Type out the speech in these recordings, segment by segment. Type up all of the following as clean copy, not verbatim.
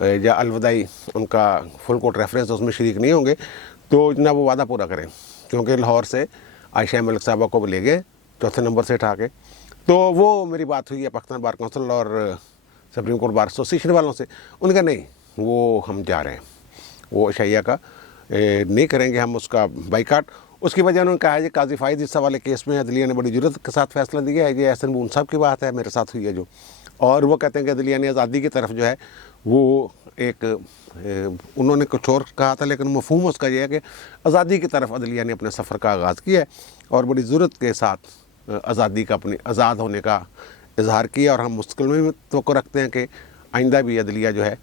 یا الوداعی ان کا فل کوٹ ریفرنس اس میں شریک نہیں ہوں گے، تو جناب وہ وعدہ پورا کریں، کیونکہ لاہور سے عائشہ ملک صاحبہ کو لے گئے چوتھے نمبر سے اٹھا کے. تو وہ میری بات ہوئی ہے پاکستان بار کونسل اور سپریم کورٹ بار ایسوسیشن والوں سے. ان کا نہیں، وہ ہم جا رہے ہیں، وہ عشائیہ کا نہیں کریں گے ہم اس کا بائیکاٹ. اس کی وجہ انہوں نے کہا ہے یہ قاضی فائد اس والے کیس میں عدلیہ نے بڑی جرات کے ساتھ فیصلہ دیا ہے. یہ احسن بون صاحب کی بات ہے، میرے ساتھ ہوئی ہے جو، اور وہ کہتے ہیں کہ عدلیہ نے آزادی کی طرف جو ہے وہ ایک انہوں نے کچھ اور کہا تھا، لیکن مفہوم اس کا یہ ہے کہ آزادی کی طرف عدلیہ نے اپنے سفر کا آغاز کیا ہے اور بڑی ضرورت کے ساتھ آزادی کا، اپنی آزاد ہونے کا اظہار کیا. اور ہم مستقبل میں توقع رکھتے ہیں کہ آئندہ بھی عدلیہ جو ہے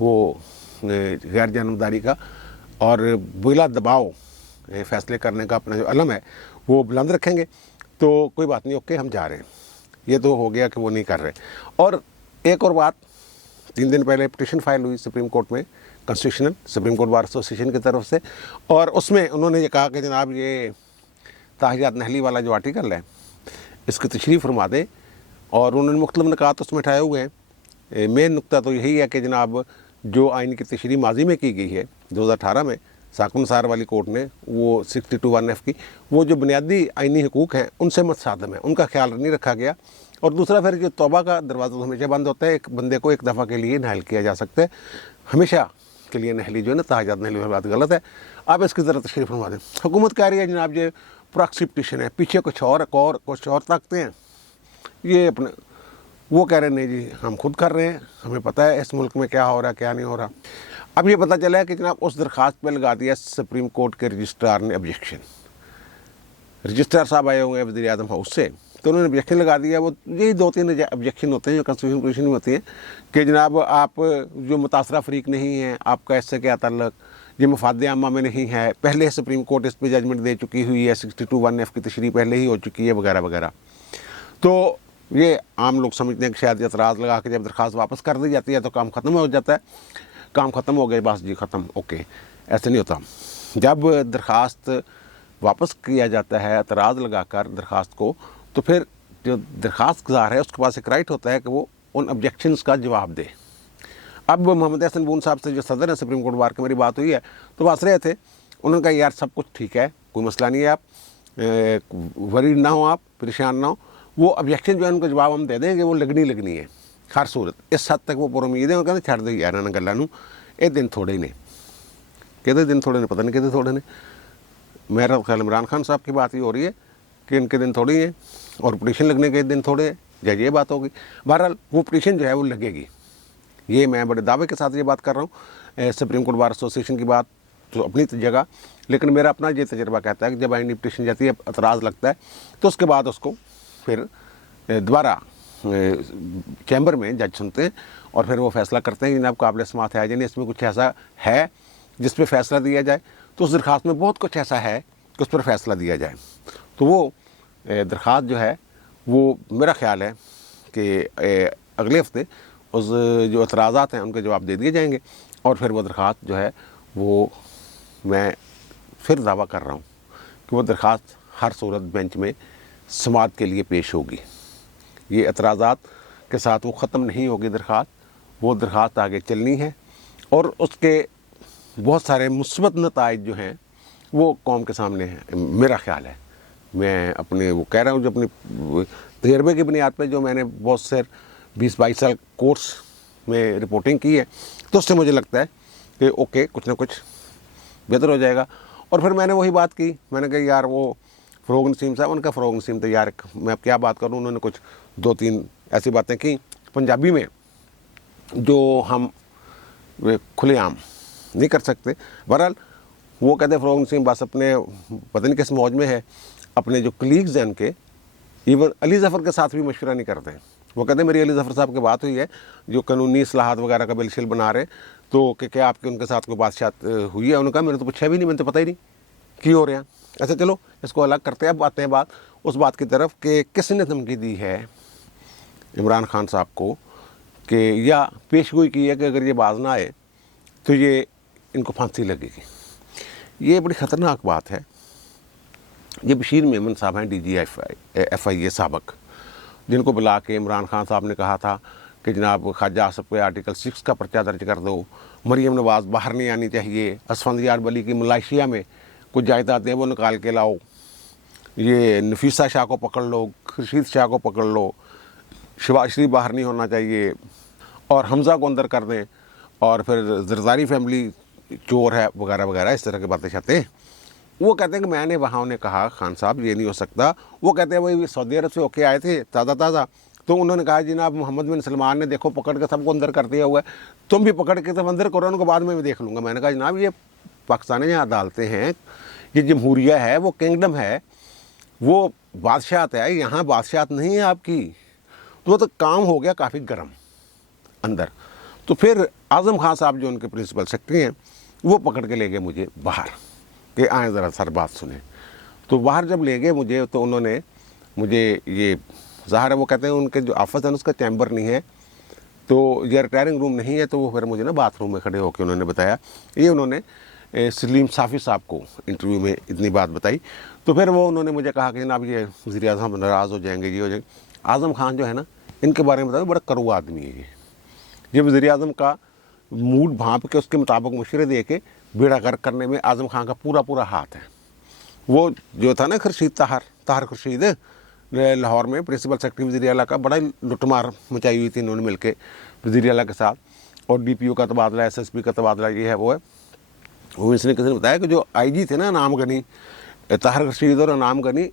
وہ غیر جانبداری کا اور بلا دباؤ فیصلے کرنے کا اپنا جو علم ہے وہ بلند رکھیں گے. تو کوئی بات نہیں، اوکے ہم جا رہے ہیں. یہ تو ہو گیا کہ وہ نہیں کر رہے. اور ایک اور بات، 3 دن پہلے پٹیشن فائل ہوئی سپریم کورٹ میں constitutional, supreme court bar association کی طرف سے، اور اس میں انہوں نے یہ کہا کہ جناب یہ تاحیات نہلی والا جو آرٹیکل ہے اس کی تشریح فرما دیں. اور انہوں نے مختلف نکات اس میں اٹھائے ہوئے ہیں. مین نقطہ تو یہی ہے کہ جناب جو آئین کی تشریح ماضی میں کی گئی ہے 2018 میں ساکن سار والی کورٹ نے، وہ 62(1)(f) کی، وہ جو بنیادی آئینی حقوق ہیں ان سے متصادم ہے، ان کا خیال نہیں رکھا گیا. اور دوسرا پھر جو توبہ کا دروازہ تو ہمیشہ بند ہوتا ہے، ایک بندے کو ایک دفعہ کے لیے نااہل کیا جا سکتا ہے، ہمیشہ کے لیے نہلی جو ہے نا تاحیات نہلی والی بات غلط ہے. آپ اس کی ذرا تشریح فرما دیں. حکومت کہہ رہی ہے جناب یہ پراکسی پٹیشن ہے، پیچھے کچھ اور طاقتیں ہیں. یہ اپنے وہ کہہ رہے ہیں نہیں جی ہم خود کر رہے ہیں، ہمیں پتہ ہے اس ملک میں کیا ہو رہا ہے کیا نہیں ہو رہا. اب یہ پتہ چلا ہے کہ جناب اس درخواست پہ لگا دیا سپریم کورٹ کے رجسٹرار نے آبجیکشن. رجسٹرار صاحب آئے ہوئے ہیں وزیر اعظم ہاؤس سے، تو انہوں نے آبجیکشن لگا دیا. وہ یہی 2-3 آبجیکشن ہوتے ہیں جو کنسٹیٹیوشن پوزیشن میں ہوتی ہیں کہ جناب آپ جو متاثرہ فریق نہیں ہیں، آپ کا اس سے کیا تعلق، یہ مفاد عامہ میں نہیں ہے، پہلے سپریم کورٹ اس پہ ججمنٹ دے چکی ہوئی ہے، 62(1)(f) کی تشریح پہلے ہی ہو چکی ہے وغیرہ وغیرہ. تو یہ عام لوگ سمجھتے ہیں کہ شاید اعتراض لگا کے جب درخواست واپس کر دی جاتی ہے تو کام ختم ہو جاتا ہے، کام ختم ہو گئے بس جی ختم، اوکے. ایسے نہیں ہوتا. جب درخواست واپس کیا جاتا ہے اعتراض لگا کر درخواست کو، تو پھر جو درخواست گزار ہے اس کے پاس ایک رائٹ ہوتا ہے کہ وہ ان آبجیکشنز کا جواب دے. اب محمد احسن بون صاحب سے جو صدر ہیں سپریم کورٹ بار کی میری بات ہوئی ہے تو وہ ہنس رہے تھے. انہوں نے کہا یار سب کچھ ٹھیک ہے، کوئی مسئلہ نہیں ہے، آپ ورریڈ نہ ہوں، آپ پریشان نہ ہوں. وہ آبجیکشن جو ہے ان کا جواب ہم دے دیں گے، وہ لگنی ہے ہر صورت. اس حد تک وہ پر امید ہے. وہ کہتے چھڑ دے یار انہوں گلوں یہ دن تھوڑے نے، کہتے دن تھوڑے نے، پتہ نہیں کہتے تھوڑے نے. میرا خیال عمران خان صاحب کی بات یہ ہو رہی ہے کہ ان کے دن تھوڑی ہیں اور پٹیشن لگنے کے دن تھوڑے ہیں، یا یہ بات ہوگی. بہرحال وہ پٹیشن جو ہے وہ لگے گی. یہ میں بڑے دعوے کے ساتھ یہ بات کر رہا ہوں. سپریم کورٹ بار ایسوسیشن کی بات تو اپنی جگہ، لیکن میرا اپنا یہ تجربہ کہتا ہے کہ جب آئینی پٹیشن جاتی ہے اعتراض لگتا ہے تو اس کے بعد اس کو پھر دوبارہ چیمبر میں جج سنتے ہیں اور پھر وہ فیصلہ کرتے ہیں جناب قابل سماعت ہے یعنی اس میں کچھ ایسا ہے جس پہ فیصلہ دیا جائے. تو اس درخواست میں بہت کچھ ایسا ہے کہ اس پر فیصلہ دیا جائے. تو وہ درخواست جو ہے وہ میرا خیال ہے کہ اگلے ہفتے اس جو اعتراضات ہیں ان کے جواب دے دیے جائیں گے، اور پھر وہ درخواست جو ہے وہ میں پھر دعویٰ کر رہا ہوں کہ وہ درخواست ہر صورت بینچ میں سماعت کے لیے پیش ہوگی. یہ اعتراضات کے ساتھ وہ ختم نہیں ہوگی درخواست، وہ درخواست آگے چلنی ہے اور اس کے بہت سارے مثبت نتائج جو ہیں وہ قوم کے سامنے ہیں. میرا خیال ہے، میں اپنے وہ کہہ رہا ہوں جو اپنی تجربے کی بنیاد پہ جو میں نے بہت سے 20-22 سال کورس میں رپورٹنگ کی ہے، تو اس سے مجھے لگتا ہے کہ اوکے کچھ نہ کچھ بہتر ہو جائے گا. اور پھر میں نے وہی بات کی، میں نے کہا یار وہ فروغ نسیم صاحب، ان کا فروغ نسیم تو یار میں اب کیا بات کروں، انہوں نے کچھ 2-3 ایسی باتیں کی پنجابی میں جو ہم کھلے عام نہیں کر سکتے. بہرحال وہ کہتے ہیں فروغ نسیم بس اپنے پتہ نہیں کس موج میں ہے، اپنے جو کلیگز ہیں ان کے، ایون علی ظفر کے ساتھ بھی مشورہ نہیں کرتے ہیں. وہ کہتے ہیں میری علی ظفر صاحب کی بات ہوئی ہے جو قانونی اصلاحات وغیرہ کا بل شل بنا رہے، تو کہ کیا آپ کے ان کے ساتھ کوئی بات ہوئی ہے؟ انہوں نے کہا میں نے تو پوچھا بھی نہیں، میں نے تو پتہ ہی نہیں کی ہو رہا. ایسے چلو اس کو الگ کرتے ہیں. اب آتے ہیں بات اس بات کی طرف کہ کس نے دھمکی دی ہے عمران خان صاحب کو، کہ یا پیشگوئی کی ہے کہ اگر یہ باز نہ آئے تو یہ ان کو پھانسی لگے گی. یہ بڑی خطرناک بات ہے. یہ بشیر میمن صاحب ہیں، DG FIA سابق، جن کو بلا کے عمران خان صاحب نے کہا تھا کہ جناب خواجہ آصف پہ آرٹیکل 6 کا پرچہ درج کر دو، مریم نواز باہر نہیں آنی چاہیے، اسفندیار بلی کی ملائیشیا میں کچھ جائیداد ہے وہ نکال کے لاؤ، یہ نفیسہ شاہ کو پکڑ لو، خورشید شاہ کو پکڑ لو، شہباز شریف باہر نہیں ہونا چاہیے، اور حمزہ کو اندر کر دیں، اور پھر زرداری فیملی چور ہے وغیرہ وغیرہ، اس طرح کی باتیں چاہتے ہیں۔ وہ کہتے ہیں کہ میں نے وہاں انہیں کہا خان صاحب یہ نہیں ہو سکتا، وہ کہتے ہیں وہی سعودی عرب سے ہو کے آئے تھے تازہ تازہ، تو انہوں نے کہا جناب محمد بن سلمان نے دیکھو پکڑ کے سب کو اندر کر دیا ہوا ہے، تم بھی پکڑ کے تم اندر کرو ان کو، بعد میں دیکھ لوں گا۔ میں نے کہا جناب یہ پاکستان یہاں عدالتیں ہیں، یہ جمہوریہ ہے، وہ کنگڈم ہے، وہ بادشاہت ہے، یہاں بادشاہت نہیں ہے آپ کی۔ تو وہ تو کام ہو گیا کافی گرم اندر۔ تو پھر اعظم خان صاحب جو ان کے پرنسپل سیکرٹری ہیں وہ پکڑ کے لے گئے مجھے باہر کہ آئیں ذرا سر بات سنیں۔ تو باہر جب لے گئے مجھے تو انہوں نے مجھے یہ ظاہر ہے وہ کہتے ہیں ان کے جو آفس ہے اس کا چیمبر نہیں ہے، تو یہ ریٹائرنگ روم نہیں ہے، تو وہ پھر مجھے نا باتھ روم میں کھڑے ہو کے انہوں نے بتایا، یہ انہوں نے سلیم صافی صاحب کو انٹرویو میں اتنی بات بتائی۔ تو پھر وہ انہوں نے مجھے کہا کہ جناب یہ وزیر اعظم ناراض ہو جائیں گے، یہ ہو جائیں گے۔ اعظم خان جو ہے نا ان کے بارے میں بتایا بڑا کرو آدمی ہے یہ وزیر اعظم کا موڈ بھانپ کے اس کے مطابق مشورے دے کے بیڑا غرق کرنے میں اعظم خان کا پورا پورا ہاتھ ہے۔ وہ جو تھا نا خورشید طاہر خورشید لاہور میں پرنسپل سیکرٹری وزیر اعلیٰ کا، بڑا لٹ مار مچائی ہوئی تھی انہوں نے مل کے وزیر اعلیٰ کے ساتھ، اور ڈی پی او کا تبادلہ، ایس ایس پی کا تبادلہ، یہ ہے وہ ہے۔ وہ اس نے کسی نے بتایا کہ جو آئی جی تھے نا انعام غنی، طاہر خورشید اور انعام غنی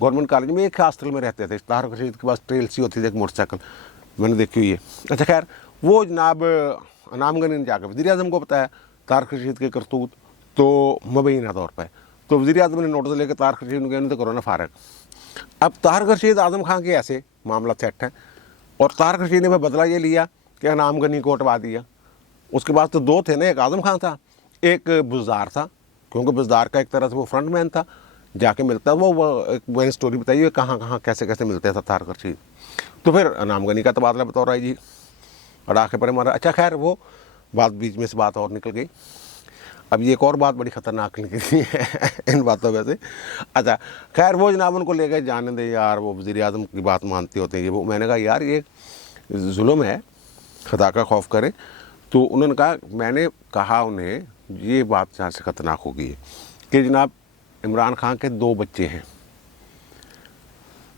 گورنمنٹ کالج میں ایک ہاسٹل میں رہتے تھے۔ طاہر خورشید کے پاس ٹریل سی ہوتی تھی ایک موٹر سائیکل، میں نے دیکھی ہوئی ہے۔ اچھا خیر، وہ جناب انعام غنی نے جا کے وزیر اعظم کو بتایا طاہر خورشید کے کرتوت، تو مبینہ طور پہ تو وزیر اعظم نے نوٹس لے کے طاہر خورشید نے کہا تو کرو نا فارغ۔ اب طاہر خورشید اعظم خان کے ایسے معاملہ سیٹ ہیں، اور طاہر خورشید نے پھر بدلہ یہ لیا کہ انعام غنی کو ہٹوا دیا۔ اس کے بعد تو دو تھے نا، ایک اعظم خان تھا، ایک بزدار تھا، کیونکہ بزدار کا ایک طرح سے وہ فرنٹ مین تھا، جا کے ملتا وہ اسٹوری بتائیے کہاں کہاں کیسے کیسے ملتے تھا طاہر خورشید۔ تو پھر انعام غنی کا تبادلہ بطور آئی جی اور آخر پر ہمارا، اچھا خیر وہ بات بیچ میں سے بات اور نکل گئی۔ اب یہ ایک اور بات بڑی خطرناک نکلی ہے ان باتوں میں سے۔ اچھا خیر وہ جناب ان کو لے گئے، جانے دے یار وہ وزیر اعظم کی بات مانتے ہوتے ہیں یہ وہ۔ میں نے کہا یار یہ ظلم ہے، خدا کا خوف کرے۔ تو انہوں نے کہا، میں نے کہا انہیں یہ بات جہاں سے خطرناک ہو گئی ہے کہ جناب عمران خان کے 2 بچے ہیں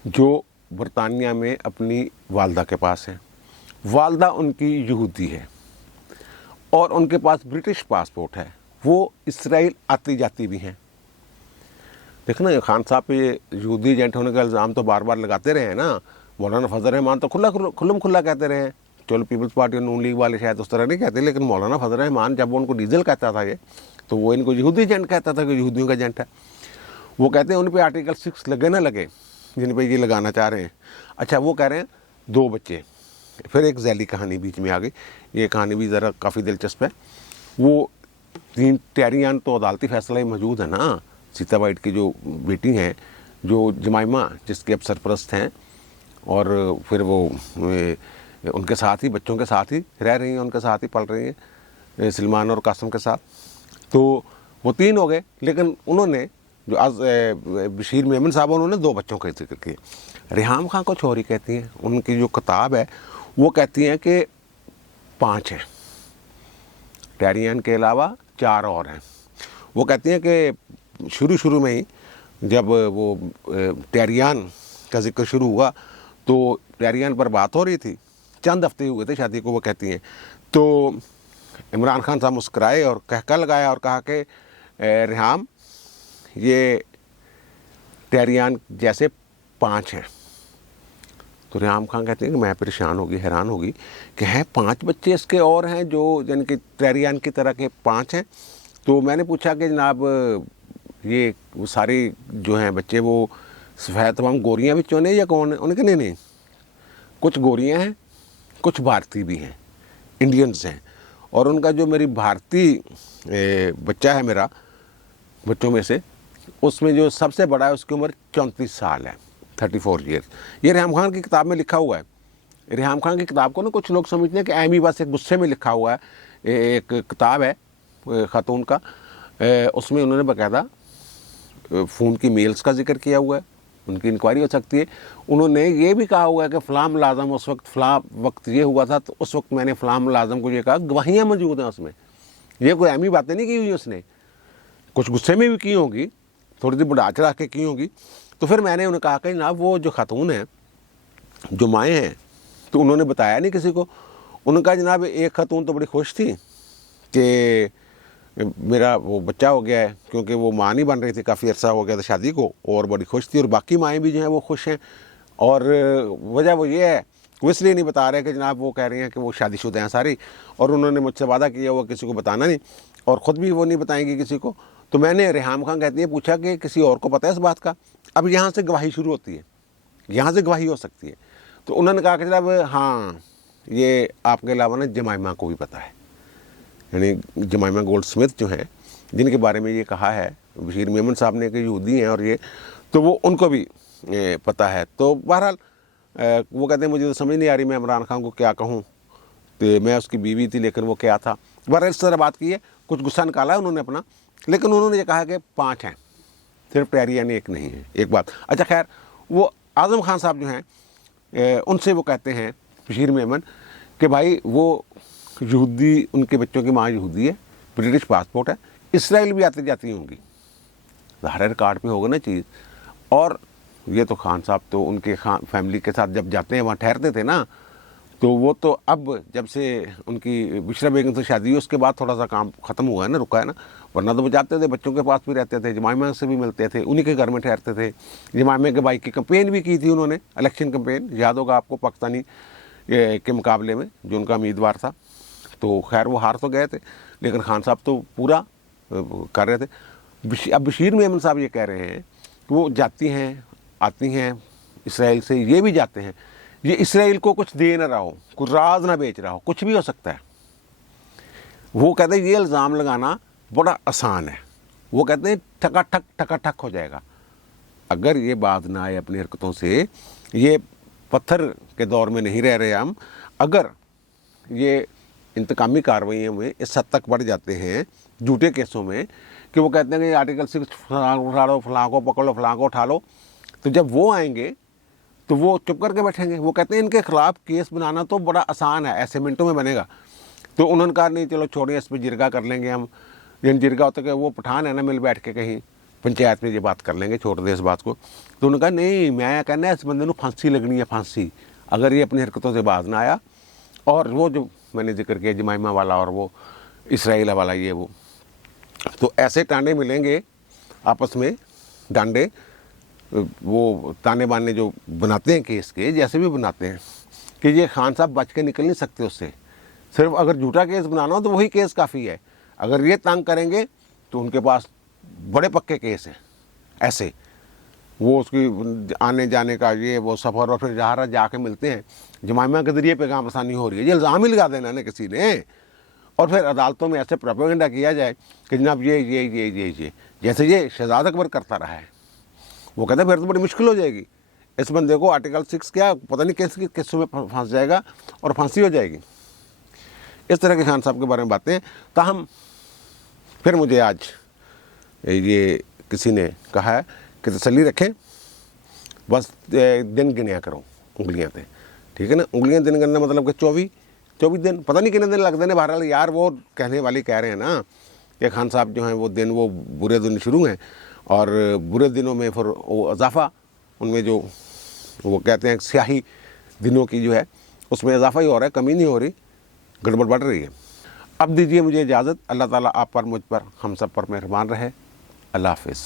جو برطانیہ میں اپنی والدہ کے پاس ہیں، والدہ ان کی یہودی ہے اور ان کے پاس برٹش پاسپورٹ ہے، وہ اسرائیل آتی جاتی بھی ہیں۔ دیکھنا یہ خان صاحب پہ یہ یہودی ایجنٹ ہونے کا الزام تو بار بار لگاتے رہے ہیں نا، مولانا فضل الرحمان تو کھلم کھلا کہتے رہے ہیں، چلو پیپلز پارٹی اور نون لیگ والے شاید اس طرح نہیں کہتے، لیکن مولانا فضل الرحمان جب وہ ان کو ڈیزل کہتا تھا یہ، تو وہ ان کو یہودی ایجنٹ کہتا تھا کہ یہودیوں کا ایجنٹ ہے۔ وہ کہتے ہیں ان پہ آرٹیکل 6 لگے نہ لگے جن پہ یہ لگانا چاہ رہے ہیں۔ اچھا وہ کہہ رہے ہیں 2 بچے، پھر ایک ذیلی کہانی بیچ میں آ گئی، یہ کہانی بھی ذرا کافی دلچسپ ہے۔ وہ 3 ٹیریان تو عدالتی فیصلہ ہی موجود ہے نا، سیتا وائٹ کی جو بیٹی ہیں، جو جمائمہ جس کے اب سرپرست ہیں، اور پھر وہ ان کے ساتھ ہی بچوں کے ساتھ ہی رہ رہی ہیں، ان کے ساتھ ہی پل رہی ہیں سلمان اور قاسم کے ساتھ، تو وہ 3 ہو گئے۔ لیکن انہوں نے جو آج بشیر میمن صاحب انہوں نے 2 بچوں کا ذکر کیا۔ ریحام خان کو چھوری کہتی ہیں، ان کی جو کتاب ہے وہ کہتی ہیں کہ 5 ہیں، ٹیریان کے علاوہ 4 اور ہیں۔ وہ کہتی ہیں کہ شروع میں ہی جب وہ ٹیریان کا ذکر شروع ہوا تو ٹیریان پر بات ہو رہی تھی، چند ہفتے ہوئے تھے شادی کو، وہ کہتی ہیں تو عمران خان صاحب مسکرائے اور کہکا لگایا اور کہا کہ ریحام یہ ٹیریان جیسے 5 ہیں۔ تو ریحام خان کہتے ہیں کہ میں پریشان ہوگی، حیران ہوگی کہ ہیں 5 بچے اس کے اور ہیں جو یعنی کہ ٹیریان کی طرح کے 5 ہیں۔ تو میں نے پوچھا کہ جناب یہ وہ سارے جو ہیں بچے وہ سفید تمام گوریاں بچوں نے یا کون ہیں؟ انہوں نے کہا نہیں، کچھ گوریاں ہیں، کچھ بھارتی بھی ہیں، انڈینز ہیں، اور ان کا جو میری بھارتی بچہ ہے میرا بچوں میں سے، اس میں جو سب سے بڑا ہے اس کی عمر 34 سال ہے، 34 ایئرس۔ یہ ریحام خان کی کتاب میں لکھا ہوا ہے۔ ریحام خان کی کتاب کو نا کچھ لوگ سمجھتے ہیں کہ ایم ہی بس ایک غصے میں لکھا ہوا ہے، ایک کتاب ہے خاتون کا، اس میں انہوں نے باقاعدہ فون کی میلز کا ذکر کیا ہوا ہے، ان کی انکوائری ہو سکتی ہے. انہوں نے یہ بھی کہا ہوا ہے کہ فلاں ملازم اس وقت فلاں وقت یہ ہوا تھا تو اس وقت میں نے فلاں ملازم کو یہ کہا. گواہیاں موجود ہیں اس میں. یہ کوئی اہمی باتیں نہیں کی ہوئی اس نے, کچھ غصے میں بھی کی ہوں گی, تھوڑی سی بڑھا چڑھا کے کی ہوں گی. تو پھر میں نے انہیں کہا کہ جناب وہ جو خاتون ہیں, جو مائیں ہیں, تو انہوں نے بتایا نہیں کسی کو. انہوں نے کہا جناب ایک خاتون تو بڑی خوش تھی کہ میرا وہ بچہ ہو گیا ہے, کیونکہ وہ ماں نہیں بن رہی تھی, کافی عرصہ ہو گیا تھا شادی کو, اور بڑی خوش تھی. اور باقی مائیں بھی جو ہیں وہ خوش ہیں. اور وجہ وہ یہ ہے, وہ اس لیے نہیں بتا رہے کہ جناب وہ کہہ رہی ہیں کہ وہ شادی شدہ ہیں ساری, اور انہوں نے مجھ سے وعدہ کیا وہ کسی کو بتانا نہیں, اور خود بھی وہ نہیں بتائیں گی کسی کو. تو میں نے ریحام خان کہتی ہے پوچھا کہ کسی اور کو پتہ ہے اس بات کا؟ اب یہاں سے گواہی شروع ہوتی ہے, یہاں سے گواہی ہو سکتی ہے. تو انہوں نے کہا کہ جناب ہاں یہ آپ کے علاوہ نا جمائمہ کو بھی پتہ ہے, یعنی جمائمہ گولڈ سمتھ جو ہیں جن کے بارے میں یہ کہا ہے بشیر میمن صاحب نے کہ یہودی ہیں اور یہ, تو وہ ان کو بھی پتہ ہے. تو بہرحال وہ کہتے ہیں مجھے تو سمجھ نہیں آ رہی میں عمران خان کو کیا کہوں, تو میں اس کی بیوی تھی لیکن وہ کیا تھا. بہرحال اس طرح بات کی ہے, کچھ غصہ نکالا ہے انہوں نے اپنا, لیکن انہوں نے یہ کہا کہ 5 ہیں, صرف پیاری یعنی ایک نہیں ہے. ایک بات اچھا خیر, وہ اعظم خان صاحب جو ہیں ان سے وہ کہتے ہیں بشیر میمن کہ بھائی وہ یہودی, ان کے بچوں کی ماں یہودی ہے, برٹش پاسپورٹ ہے, اسرائیل بھی آتی جاتی ہوں گی, ظاہر کارڈ پہ ہوگا نا چیز. اور یہ تو خان صاحب تو ان کے فیملی کے ساتھ جب جاتے ہیں وہاں ٹھہرتے تھے نا, تو وہ تو اب جب سے ان کی بشرا بیگم سے شادی ہوئی اس کے بعد تھوڑا سا کام ختم ہوا ہے نا, رکا ہے نا, ورنہ تو وہ جاتے تھے, بچوں کے پاس بھی رہتے تھے, جمائمہ سے بھی ملتے تھے, انہی کے گھر میں ٹھہرتے تھے. جمائمہ کے بھائی کی کمپین بھی کی تھی انہوں نے, الیکشن کمپین, یاد ہوگا آپ کو, پاکستانی کے مقابلے میں جو ان کا امیدوار تھا. تو خیر وہ ہار تو گئے تھے, لیکن خان صاحب تو پورا کر رہے تھے. اب بشیر میمن صاحب یہ کہہ رہے ہیں کہ وہ جاتی ہیں آتی ہیں اسرائیل سے, یہ بھی جاتے ہیں, یہ اسرائیل کو کچھ دے نہ رہا ہو, کچھ راز نہ بیچ رہا ہو, کچھ بھی ہو سکتا ہے. وہ کہتے ہیں یہ الزام لگانا بڑا آسان ہے, وہ کہتے ہیں ٹھکا ٹھک ہو جائے گا اگر یہ بات نہ آئے اپنی حرکتوں سے. یہ پتھر کے دور میں نہیں رہ رہے ہم. اگر یہ انتقامی کارروائیوں میں اس حد تک بڑھ جاتے ہیں جھوٹے کیسوں میں کہ وہ کہتے ہیں کہ آرٹیکل 6 اٹھا لو, فلاں کو پکڑ لو, فلاں کو اٹھا لو, تو جب وہ آئیں گے تو وہ چپ کر کے بیٹھیں گے. وہ کہتے ہیں ان کے خلاف کیس بنانا تو بڑا آسان ہے, ایسے منٹوں میں بنے گا. تو انہوں نے کہا نہیں چلو چھوڑیں, اس پہ جرگہ کر لیں گے ہم. جن جرگہ ہوتا کہ وہ پٹھان ہے نا, مل بیٹھ کے کہیں پنچایت میں یہ بات کر لیں گے, چھوڑ دیں اس بات کو. تو انہوں نے کہا نہیں, میں کہنا ہے اس بندے کو پھانسی لگنی ہے, پھانسی, اگر یہ اپنی حرکتوں سے باز نہ آیا. اور وہ جو میں نے ذکر کیا جمائمہ والا اور وہ اسرائیل والا, یہ وہ تو ایسے ٹانڈے ملیں گے آپس میں, ڈانڈے, وہ تانے بانے جو بناتے ہیں کیس کے, جیسے بھی بناتے ہیں کہ یہ خان صاحب بچ کے نکل نہیں سکتے اس سے. صرف اگر جھوٹا کیس بنانا ہو تو وہی کیس کافی ہے. اگر یہ تنگ کریں گے تو ان کے پاس بڑے پکے کیس ہیں ایسے. وہ اس کی آنے جانے کا یہ وہ سفر, اور پھر جہاں جا کے ملتے ہیں جمائمہ کے ذریعے پیغام رسانی ہو رہی ہے. یہ الزام ہی لگا دینا نا کسی نے, اور پھر عدالتوں میں ایسے پروپیگنڈا کیا جائے کہ جناب یہ جیسے یہ شہزاد اکبر کرتا رہا ہے. وہ کہتے ہیں پھر تو بڑی مشکل ہو جائے گی اس بندے کو, آرٹیکل 6 کیا پتہ نہیں کیس کی قصوں میں پھنس جائے گا اور پھانسی ہو جائے گی. اس طرح کے خان صاحب کے بارے میں باتیں. تاہم پھر مجھے آج یہ کسی نے کہا ہے کہ تسلی رکھیں, بس دن گنیا کرو انگلیاں تھے, ٹھیک ہے نا. انگلیاں دن گننا مطلب کہ 24 دن, پتہ نہیں کتنے دن لگ دینے. بہرحال یار وہ کہنے والی کہہ رہے ہیں نا کہ خان صاحب جو ہیں وہ دن, وہ برے دن شروع ہیں, اور برے دنوں میں پھر وہ اضافہ ان میں جو وہ کہتے ہیں سیاہی دنوں کی جو ہے اس میں اضافہ ہی ہو رہا ہے, کمی نہیں ہو رہی, گڑبڑ بڑھ رہی ہے. اب دیجیے مجھے اجازت. اللہ تعالیٰ آپ پر, مجھ پر, ہم سب پر مہربان رہے. اللہ حافظ.